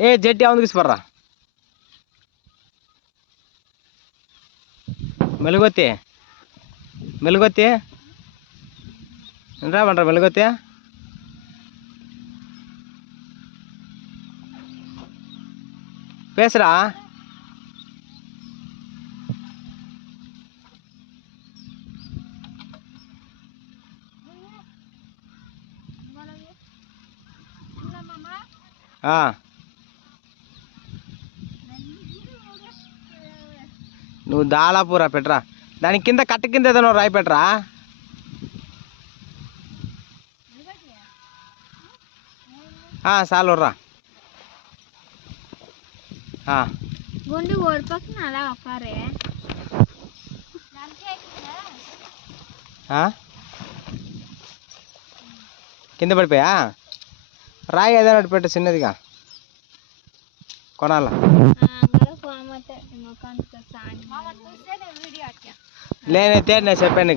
ఏ జెట్టి అవును తీసుకురా మెలుగొత్తి మెలుగొత్తి రామంటారా మెలుగొత్తి పేసరా నువ్వు దాలాపూరా పెట్టరా దాని కింద కట్ట కింద ఏదైనా రాయి పెట్టరా చాలుర్రా గుండు ఓడిపోతున్న అలా ఒకరే కింద పడిపోయా రాయి ఏదైనా పెట్ట చిన్నదిగా కొనాలా లేనైతే నేను చెప్పాను